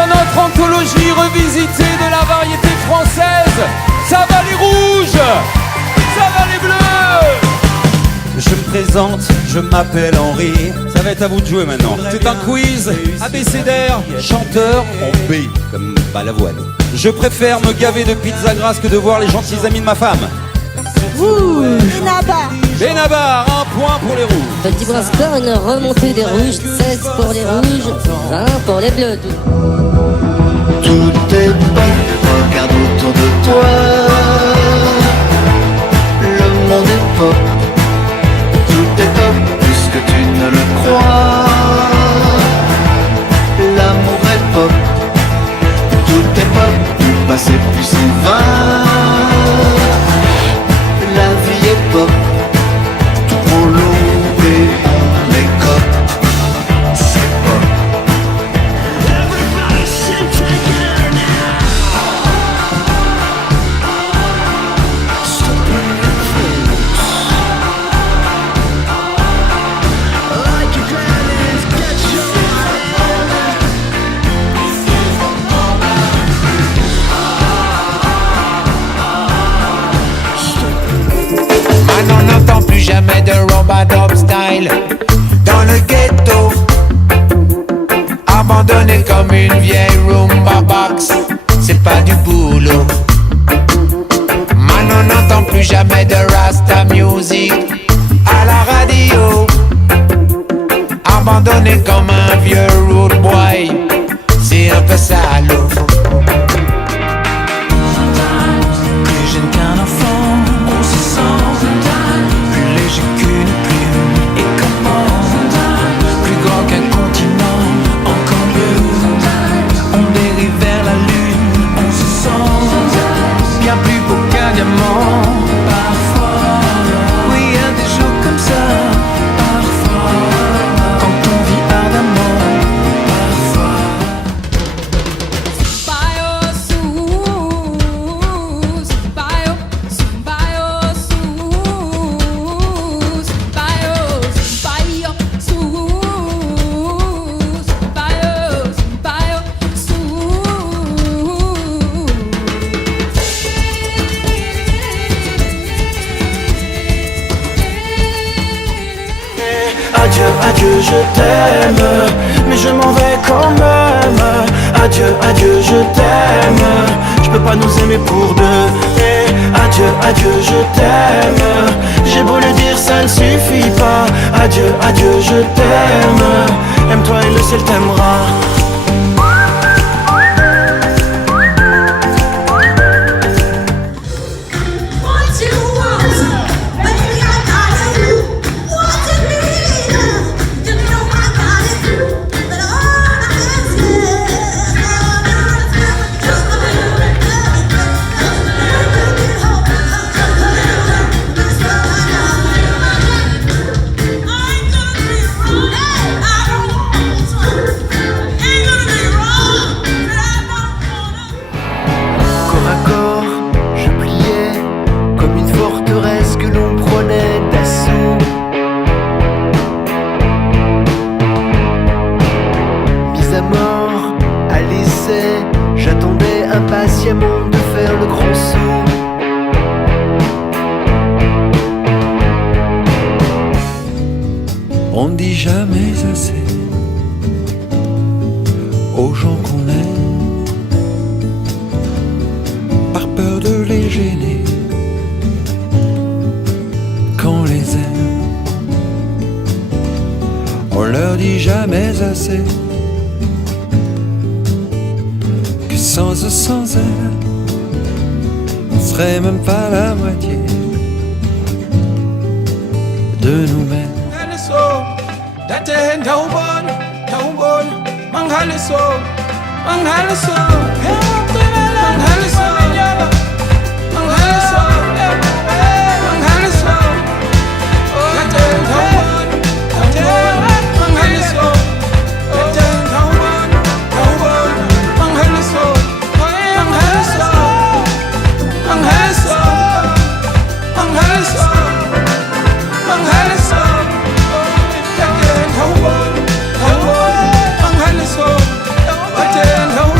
dans notre anthologie revisitée de la variété française. Ça va les rouges, ça va les bleus. Je me présente, je m'appelle Henri. Ça va être à vous de jouer maintenant. C'est un quiz abécédaire, chanteur en B, comme Balavoine. Je préfère me gaver de pizza grasse que de voir les gentils amis de ma femme. Benabar. Benabar, un point pour les rouges. Petit Brasper, une remontée des rouges, 16 pour les rouges, 20 pour les bleus. Tout est bon, regarde autour de toi. Le monde est pop. Tout est top, plus que tu ne le crois. L'amour est pop. Tout est pop, plus passé, plus s'en va. La vie est pop. Tout prend l'eau et on l'écope. C'est pop. On n'entend plus jamais de Robadop style dans le ghetto, abandonné comme une vieille rumba box. C'est pas du boulot. Man, on n'entend plus jamais de Rasta music à la radio, abandonné comme un vieux rude boy. C'est un peu salaud. Plus jeune qu'un enfant, on se sent plus léger qu'une plume. Et comment plus grand qu'un continent, encore mieux. On dérive vers la lune, on se sent bien plus beau qu'un diamant. Parfois, oui, y a des jours comme ça. Parfois, quand on vit ardemment. Parfois. Adieu, adieu, je t'aime, mais je m'en vais quand même. Adieu, adieu, je t'aime, je peux pas nous aimer pour deux. Adieu, adieu, je t'aime, j'ai beau le dire, ça ne suffit pas. Adieu, adieu, je t'aime, aime-toi et le ciel t'aimera. Impatiemment de faire le grand saut. On ne dit jamais assez aux gens qu'on aime, par peur de les gêner quand on les aime. On leur dit jamais assez que sans eux, sans elle, on serait même pas la moitié de nous-mêmes. Hãy subscribe cho kênh Ghiền Mì Gõ để không bỏ lỡ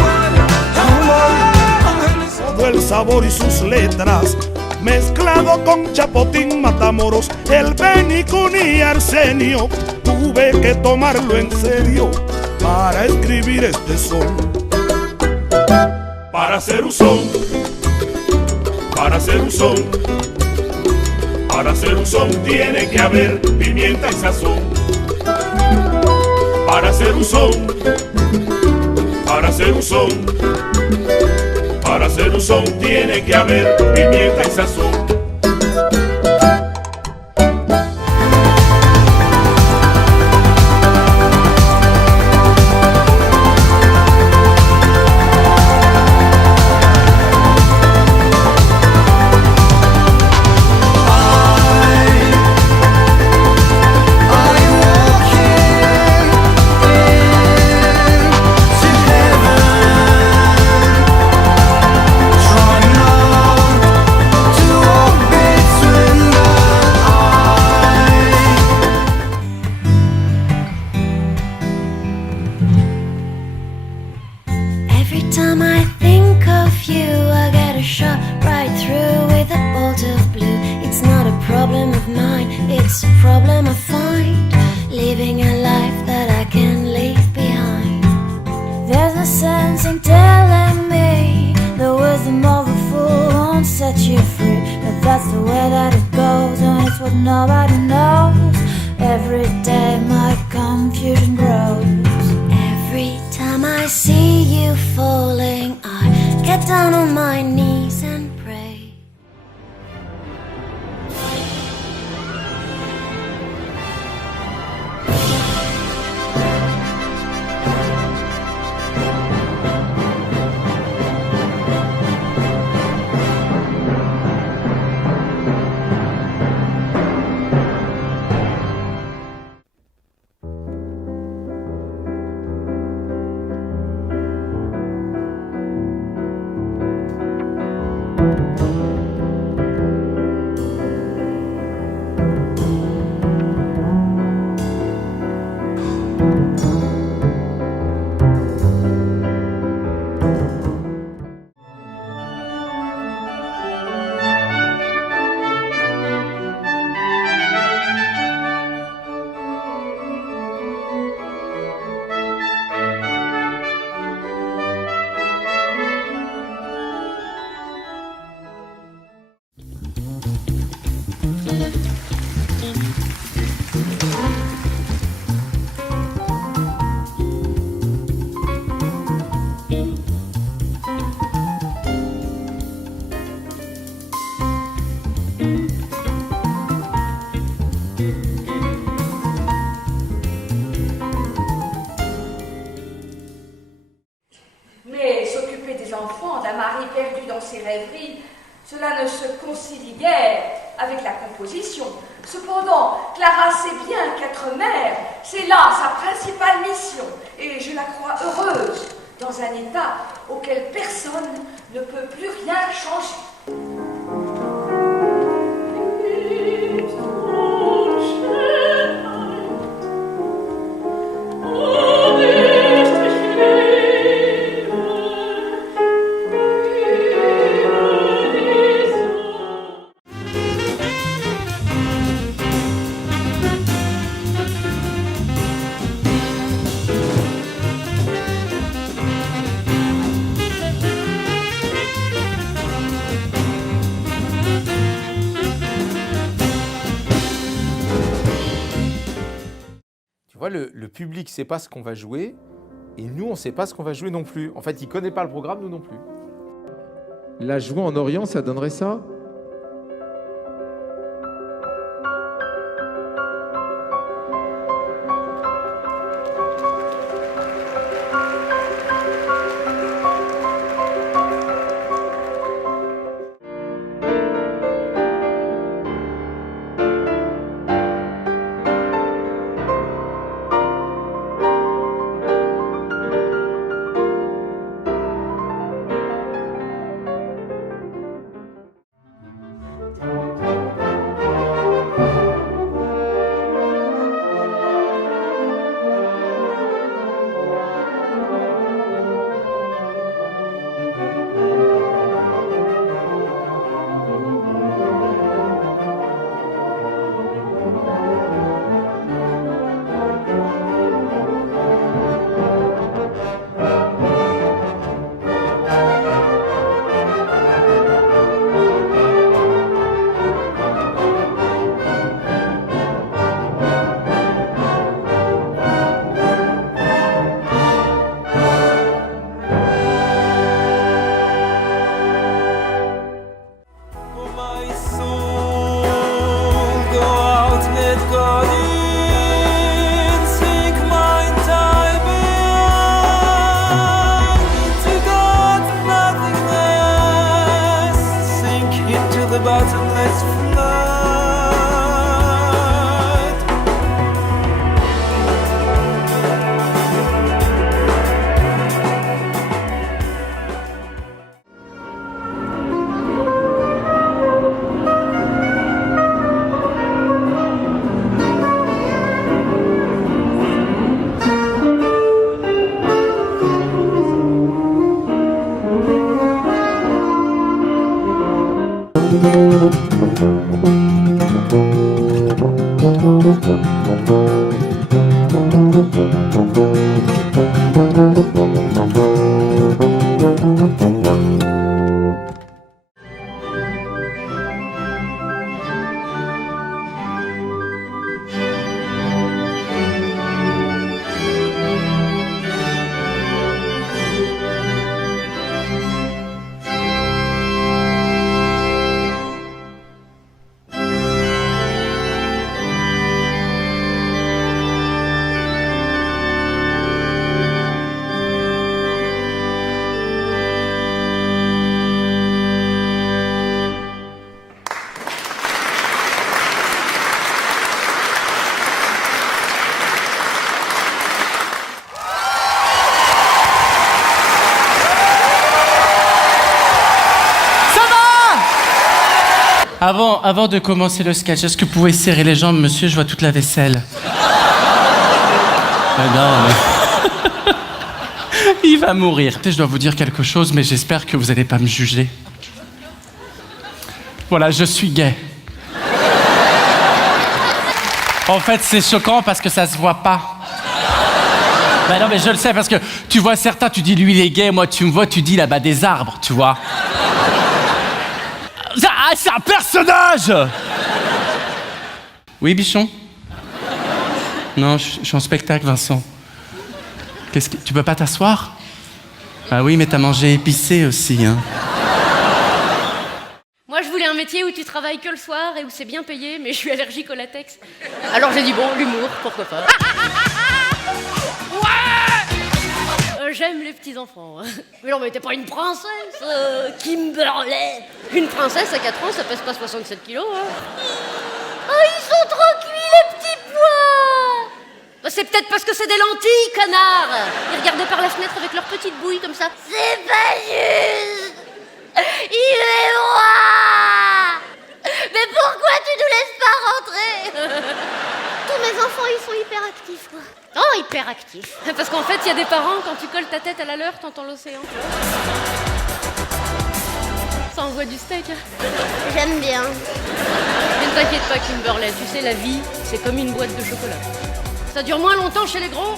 sabor y sus letras, mezclado con Chapotín, Matamoros, el Benicún y Arsenio. Tuve que tomarlo en serio para escribir este son. Para hacer un son, para hacer un son, para hacer un son tiene que haber pimienta y sazón. Para hacer un son, para hacer un son, para hacer un son tiene que haber pimienta y sazón. Every time I think of you, I get a shot right through with a bolt of blue. It's not a problem of mine, it's a problem I find, living a life that I can leave behind. There's no sense in telling me the wisdom of a fool won't set you free, but that's the way that it goes, and it's what nobody knows. Every day my confusion grows. Every time I see you falling, I get down on my knees and pray. Mais s'occuper des enfants, d'un mari perdu dans ses rêveries, cela ne se concilie guère avec la composition. Cependant, Clara sait bien qu'être mère, c'est là sa principale mission, et je la crois heureuse dans un état auquel personne ne peut plus rien changer. Le public ne sait pas ce qu'on va jouer, et nous, on ne sait pas ce qu'on va jouer non plus. En fait, il ne connaît pas le programme, nous non plus. La jouer en Orient, ça donnerait ça ? Avant de commencer le sketch, est-ce que vous pouvez serrer les jambes, monsieur? Je vois toute la vaisselle. Non, mais... Il va mourir. Je dois vous dire quelque chose, mais j'espère que vous n'allez pas me juger. Voilà, je suis gay. En fait, c'est choquant parce que ça se voit pas. Ben non, mais je le sais, parce que tu vois certains, tu dis lui il est gay, moi tu me vois, tu dis là-bas des arbres, tu vois. Ah, c'est un personnage! Oui, Bichon? Non, je suis en spectacle, Vincent. Tu peux pas t'asseoir? Ah oui, mais t'as mangé épicé aussi, hein. Moi, je voulais un métier où tu travailles que le soir et où c'est bien payé, mais je suis allergique au latex. Alors j'ai dit bon, l'humour, pourquoi pas. J'aime les petits-enfants. Mais non, mais t'es pas une princesse, Kimberley. Une princesse à 4 ans, ça pèse pas 67 kilos, hein. Oh, ils sont trop cuits, les petits pois. Bah, c'est peut-être parce que c'est des lentilles, connard. Ils regardaient par la fenêtre avec leurs petites bouilles comme ça. C'est pas juste. Il est roi. Mais pourquoi tu nous laisses pas rentrer? Tous mes enfants, ils sont hyper actifs, quoi. Oh, hyper actifs. Parce qu'en fait, il y a des parents, quand tu colles ta tête à la leur, t'entends l'océan. Ça envoie du steak. J'aime bien. Mais ne t'inquiète pas, Kimberley, tu sais, la vie, c'est comme une boîte de chocolat. Ça dure moins longtemps chez les gros.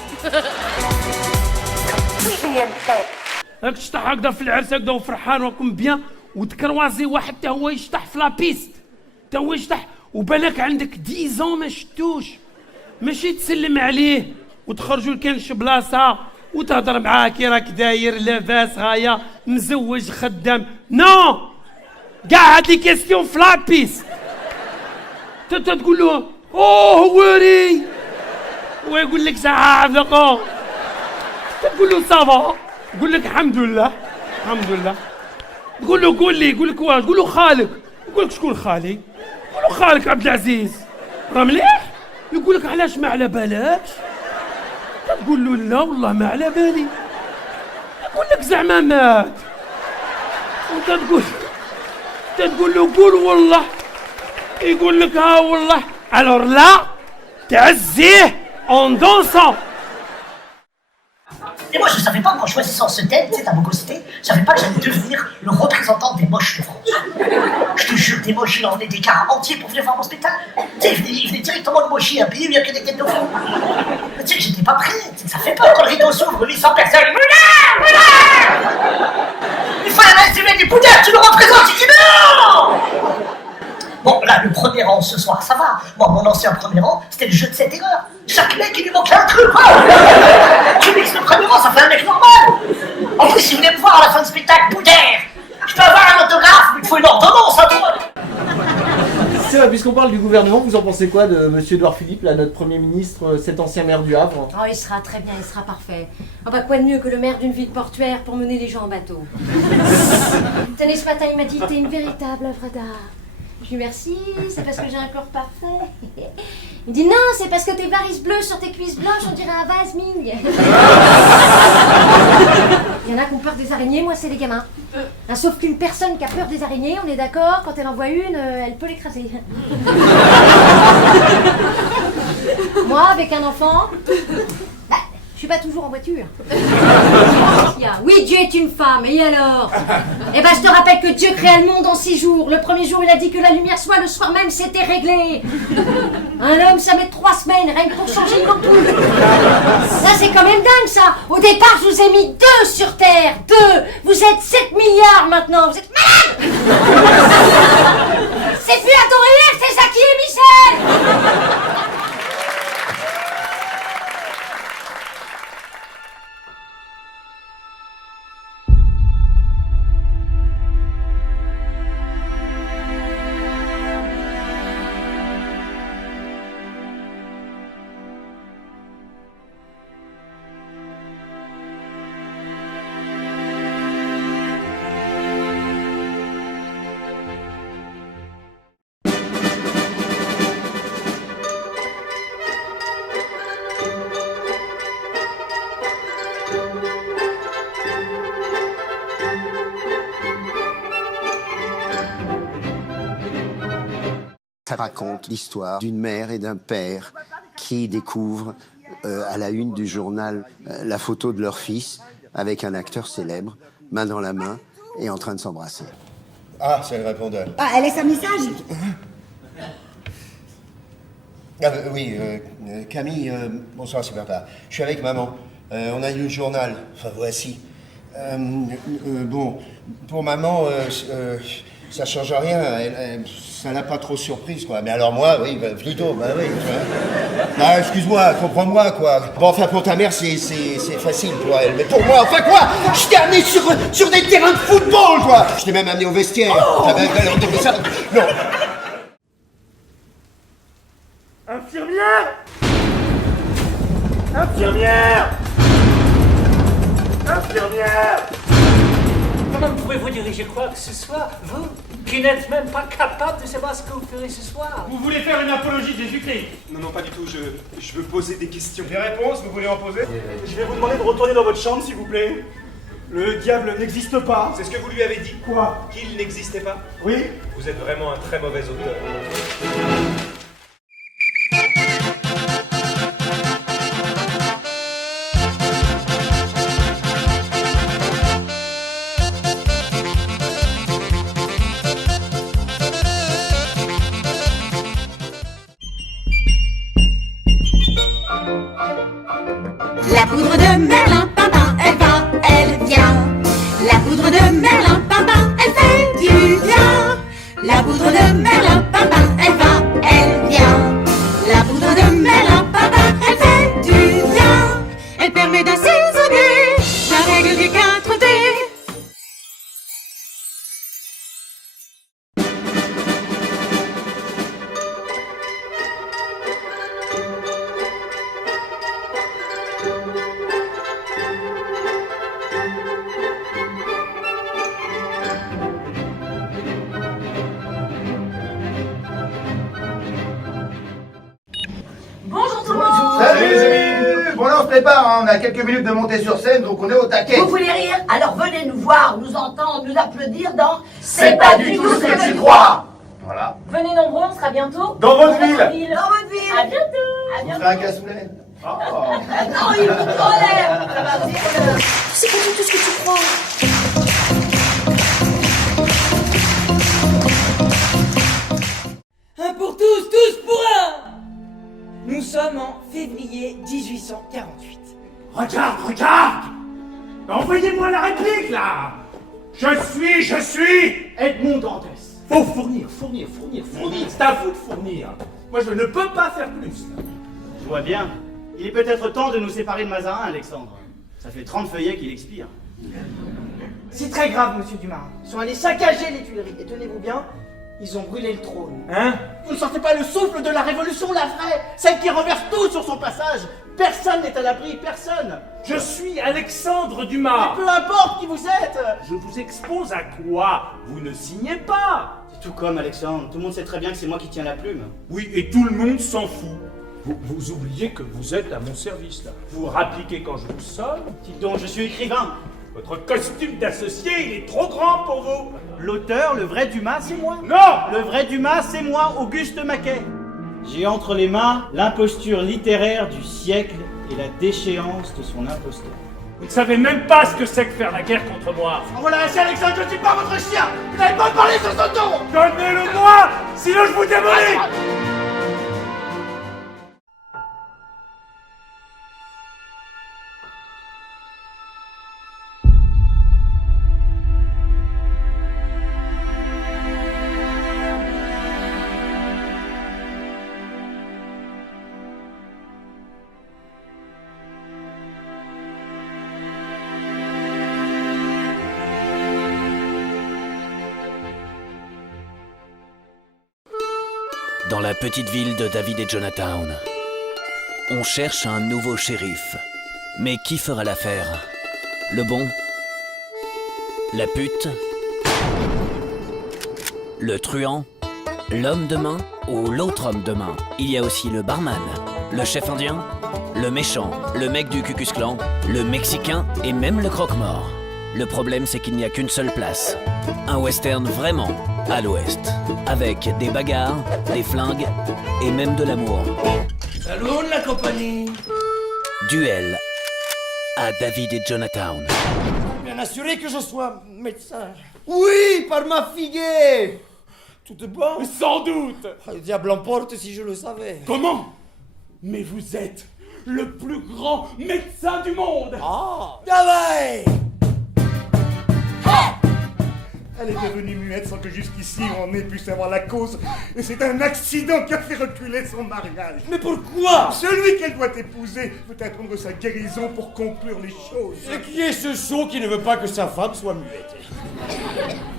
راك تشطح هكذا في العرس هكذا وفرحان وراكم بيان وتكروازي واحد تا هو يشطح في لابيست تا هو يشطح وبالك عندك 10 ما شفتوش ماشي تسلم عليه وتخرجوا لكانش بلاصه وتهضر معاه كي راك داير لاباس غايه مزوج خدام نو كاع هاد لي كيسيون في لابيست تقول له اوه ويري ويقول لك ساعه تقول له صافا يقول لك الحمد لله الحمد لله تقول له قول لي يقول لك واش تقول له خالك يقول لك شكون خالي يقول له خالك عبد العزيز راه مليح يقول لك علاش ما على بالكش تقول له لا والله ما على بالي يقول لك زعما مات وانت تقول له قول والله يقول لك ها والله alors là تعزيه en dansant. Et moi, je savais pas qu'en choisissant ce thème, tu sais, ta bocosité, je savais pas que j'allais devenir le représentant des moches de France. Je te jure, des moches, il en venait des cars entiers pour venir voir mon spectacle. Tu sais, il venait directement de Mochi, un pays où il n'y a que des têtes de fou. Tu sais, j'étais pas prêt, tu sais, ça fait peur quand le rideau s'ouvre, 800 personnes. Il faut la mettre du poudre, tu le représentes, tu dis non. Bon, là, le premier rang ce soir, ça va. Moi, mon ancien premier rang, c'était le jeu de cette erreur. Chaque mec, il lui manquait un truc. Tu mixes le premier rang, ça fait un mec normal. En plus, si vous voulez me voir à la fin du spectacle, Boudère, je peux avoir un autographe, mais il faut une ordonnance à toi. Puisqu'on parle du gouvernement, vous en pensez quoi de monsieur Édouard Philippe, là, notre Premier ministre, cet ancien maire du Havre? Oh, il sera très bien, il sera parfait. Oh bah quoi de mieux que le maire d'une ville portuaire pour mener les gens en bateau. Tenez, ce matin, il m'a dit, t'es une véritable œuvre d'art. Je lui dis merci, c'est parce que j'ai un corps parfait. Il me dit non, c'est parce que tes varices bleues sur tes cuisses blanches, on dirait un vase ming. Il y en a qui ont peur des araignées, moi c'est les gamins. Sauf qu'une personne qui a peur des araignées, on est d'accord, quand elle en voit une, elle peut l'écraser. Moi, avec un enfant, je suis pas toujours en voiture. Oui, Dieu est une femme, et alors? Eh ben, je te rappelle que Dieu créa le monde en 6 jours. Le premier jour, il a dit que la lumière soit, le soir même, c'était réglé. Un homme, ça met 3 semaines, rien que pour changer une ampoule. Ça, c'est quand même dingue, ça. Au départ, je vous ai mis 2 sur Terre. 2. Vous êtes 7 milliards maintenant. Vous êtes malades. C'est plus Adam et Ève, c'est Jackie et Michel. Ça raconte l'histoire d'une mère et d'un père qui découvrent à la une du journal la photo de leur fils avec un acteur célèbre, main dans la main et en train de s'embrasser. Ah, c'est le répondeur. Ah, elle laisse un message. Oui, Camille, bonsoir, c'est papa. Je suis avec maman. On a lu le journal. Enfin, voici. Bon, pour maman, ça change rien. Ça l'a pas trop surprise, quoi. Mais alors moi, oui, plutôt, bah oui. Ah, excuse-moi, comprends-moi, quoi. Bon, enfin, pour ta mère, c'est facile pour elle. Mais pour moi, enfin quoi? Je t'ai amené sur des terrains de football, quoi. Je t'ai même amené au vestiaire. Oh, Alors, ça... Non. Infirmière! Infirmière! Infirmière! Comment pouvez-vous diriger quoi que ce soit, vous, qui n'êtes même pas capable de savoir ce que vous ferez ce soir? Vous voulez faire une apologie de Jésus-Christ? Non, non, pas du tout, je veux poser des questions. Des réponses, vous voulez en poser? Je vais vous demander de retourner dans votre chambre, s'il vous plaît. Le diable n'existe pas. C'est ce que vous lui avez dit? Quoi? Qu'il n'existait pas? Oui. Vous êtes vraiment un très mauvais auteur. La poudre de Merlin, pimpin, elle va, elle vient. La poudre de Merlin, pimpin, elle fait du bien. La poudre de Merlin, pimpin, elle va, elle vient. La poudre de Merlin, pimpin, elle fait du bien. Elle permet d'assaisonner la règle des 4 D. Bonjour tout le monde. Salut les amis. Bon là on se prépare, hein. On a quelques minutes de monter sur scène, donc on est au taquet. Vous voulez rire? Alors venez nous voir, nous entendre, nous applaudir dans C'est pas du tout ce que tu crois. Voilà. Venez nombreux, on sera bientôt Dans votre ville. Dans votre ville. À bientôt. On fera un cassoulet. Oh. Non, il vous prend l'air. Ça va venir. C'est pas du tout ce que tu crois. Un pour tous, tous pour un. Nous sommes en février 1848. Regarde! Envoyez-moi la réplique, là! Je suis Edmond Dantès. Faut fournir. C'est à vous de fournir. Moi, je ne peux pas faire plus. Je vois bien. Il est peut-être temps de nous séparer de Mazarin, Alexandre. Ça fait 30 feuillets qu'il expire. C'est très grave, monsieur Dumas. Ils sont allés saccager les Tuileries. Et tenez-vous bien, ils ont brûlé le trône. Hein? Vous ne sentez pas le souffle de la Révolution, la vraie? Celle qui renverse tout sur son passage. Personne n'est à l'abri, personne. Je suis Alexandre Dumas. Mais peu importe qui vous êtes. Je vous expose à quoi? Vous ne signez pas. C'est tout comme, Alexandre. Tout le monde sait très bien que c'est moi qui tiens la plume. Oui, et tout le monde s'en fout. Vous oubliez que vous êtes à mon service, là. Vous rappliquez quand je vous sonne. Dites donc, je suis écrivain. Votre costume d'associé, il est trop grand pour vous. L'auteur, le vrai Dumas, c'est moi. Non! Le vrai Dumas, c'est moi, Auguste Maquet. J'ai entre les mains l'imposture littéraire du siècle et la déchéance de son imposteur. Vous ne savez même pas ce que c'est que faire la guerre contre moi. Oh voilà, c'est Alexandre, je ne suis pas votre chien. Vous n'avez pas parlé sur son ton. Donnez-le-moi, sinon je vous démolis. Dans la petite ville de David et Jonatown, on cherche un nouveau shérif. Mais qui fera l'affaire? Le bon? La pute? Le truand? L'homme de main? Ou l'autre homme de main? Il y a aussi le barman, le chef indien, le méchant, le mec du Ku Klux Klan, le mexicain et même le croque-mort. Le problème, c'est qu'il n'y a qu'une seule place. Un western vraiment à l'ouest. Avec des bagarres, des flingues et même de l'amour. Salut la compagnie. Duel à David et Jonatown. Bien assuré que je sois médecin. Oui, par ma figuée. Tout est bon? Sans doute. Le diable emporte si je le savais. Comment? Mais vous êtes le plus grand médecin du monde. Ah, Davay. Elle est devenue muette sans que jusqu'ici on ait pu savoir la cause. Et c'est un accident qui a fait reculer son mariage. Mais pourquoi? Celui qu'elle doit épouser veut attendre sa guérison pour conclure les choses. Et qui est ce sot qui ne veut pas que sa femme soit muette?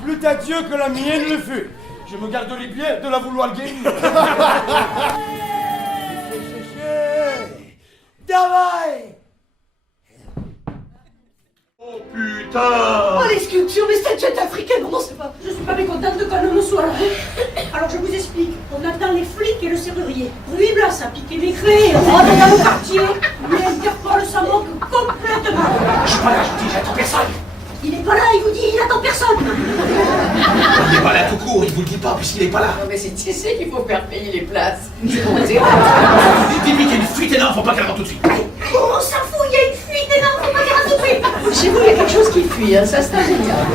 Plût à Dieu que la mienne le fût. Je me garderai bien de la vouloir guérir. Davay! Oh putain! Oh les sculptures, les statuettes africaines, non c'est pas. Je suis pas mécontente de qu'on me soit là. Alors je vous explique, on attend les flics et le serrurier. Rue Blas a piqué les clés, on rentre dans le quartier, mais Interpol s'en moque complètement. Je suis pas là, je dis, j'attends personne. Il est pas là, il vous dit, il attend personne. Il est pas là tout court, il vous le dit pas puisqu'il est pas là. Non mais c'est ici qu'il faut faire payer les places. Dis-lui qu'il y a une fuite énorme, faut pas qu'elle rentre tout de suite. On s'en fout, il y a une fuite énorme, faut pas dire tout de suite. Chez vous, il y a quelque chose qui fuit, hein, ça c'est génial.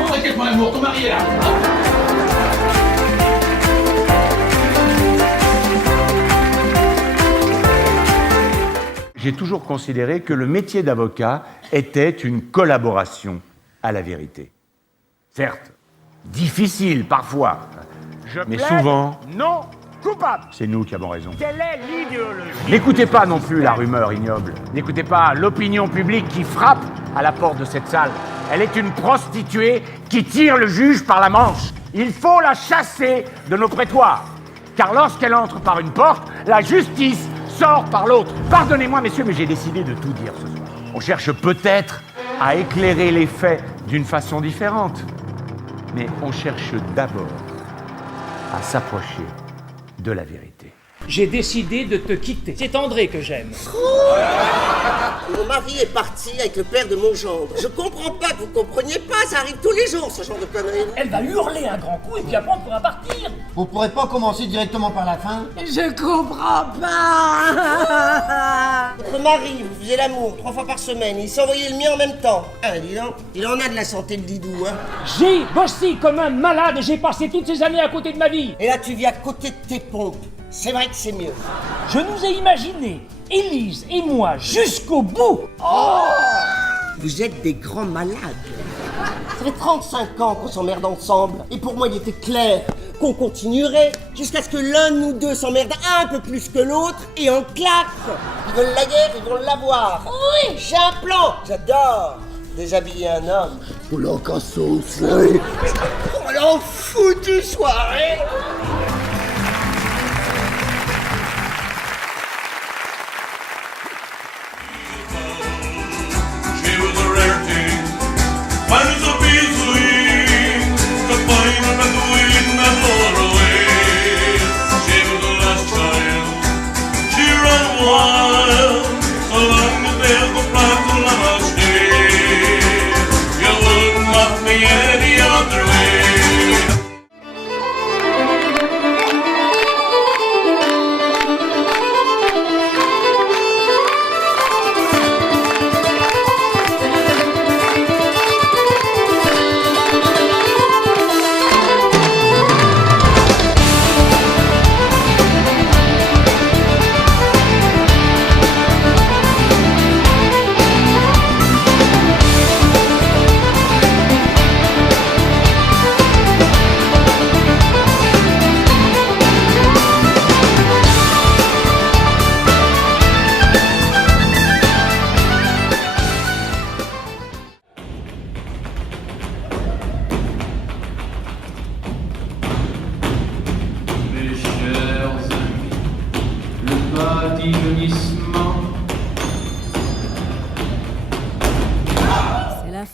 Oh, t'inquiète mon amour, ton mari est là. J'ai toujours considéré que le métier d'avocat était une collaboration à la vérité. Certes, difficile parfois, mais souvent, non coupable. c'est nous qui avons raison. Quelle est l'idéologie? N'écoutez pas non plus la rumeur ignoble. N'écoutez pas l'opinion publique qui frappe à la porte de cette salle. Elle est une prostituée qui tire le juge par la manche. Il faut la chasser de nos prétoires. Car lorsqu'elle entre par une porte, la justice sort par l'autre. Pardonnez-moi, messieurs, mais j'ai décidé de tout dire ce soir. On cherche peut-être à éclairer les faits d'une façon différente. Mais on cherche d'abord à s'approcher de la vérité. J'ai décidé de te quitter. C'est André que j'aime. Mon mari est parti avec le père de mon gendre. Je comprends pas que vous compreniez pas, ça arrive tous les jours, ce genre de conneries. Elle va hurler un grand coup et puis après on pourra partir. Vous pourrez pas commencer directement par la fin? Je comprends pas. Votre mari, vous faisiez l'amour 3 fois par semaine, il s'envoyait le mien en même temps. Ah, dis donc, il en a de la santé, le didou, hein. J'ai bossé comme un malade et j'ai passé toutes ces années à côté de ma vie. Et là, tu vis à côté de tes pompes. C'est vrai que c'est mieux. Je nous ai imaginé, Élise et moi, jusqu'au bout. Oh! Vous êtes des grands malades. Ça fait 35 ans qu'on s'emmerde ensemble. Et pour moi, il était clair qu'on continuerait jusqu'à ce que l'un de nous deux s'emmerde un peu plus que l'autre et on claque. Ils veulent la guerre, ils vont l'avoir. Oui, j'ai un plan. J'adore déshabiller un homme. Pour l'encassos, là. Oh, alors, foutue soirée.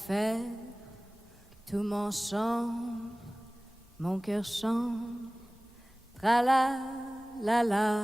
enfer, tout m'enchante, mon cœur chante, tra la la la.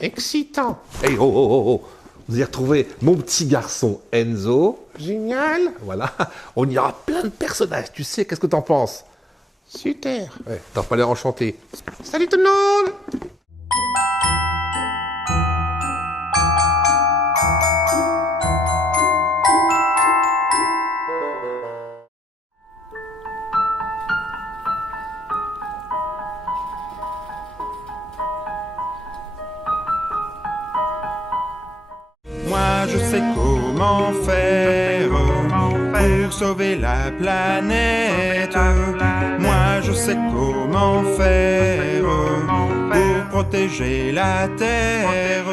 Excitant. Hey, oh, oh, oh, oh. Vous avez retrouvé mon petit garçon Enzo. Génial. Voilà. On y aura plein de personnages. Tu sais, qu'est-ce que t'en penses? Super. Ouais, t'as pas l'air enchanté. Salut tout le monde. Moi je sais comment faire pour sauver la planète. Moi je sais comment faire pour protéger la Terre.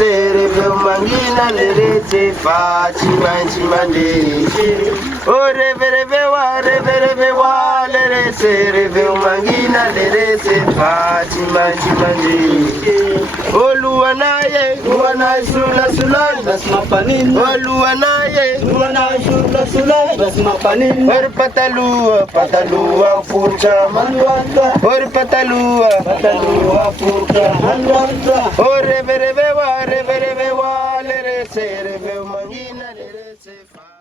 se reve mangina lere se fa chimanchi mande. O reve wa lere se reve mangina lere se fa chimanchi mande. O luanaye sula bas mapanin. O luanaye sula bas mapanin. Or patalua furcha manwanta. Or patalua furcha manwanta. O reve wa lere se reve mangina lere se fa.